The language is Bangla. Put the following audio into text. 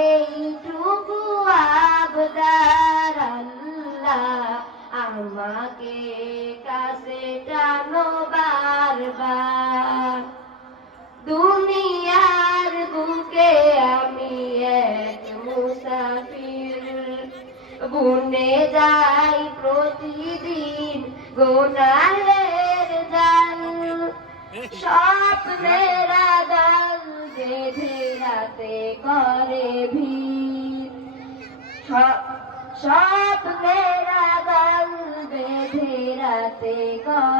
এইটুকু আবদার আল্লাহ আমাকে কাছে টানো বারবার দুনিয়ার বুকে আমি এক মুসাফির বুনে যাই প্রতিদিন গোনাহের জাল বেঁধে রাতে করে ভিড়। স্বপ্নের দল বেঁধে রাতে করে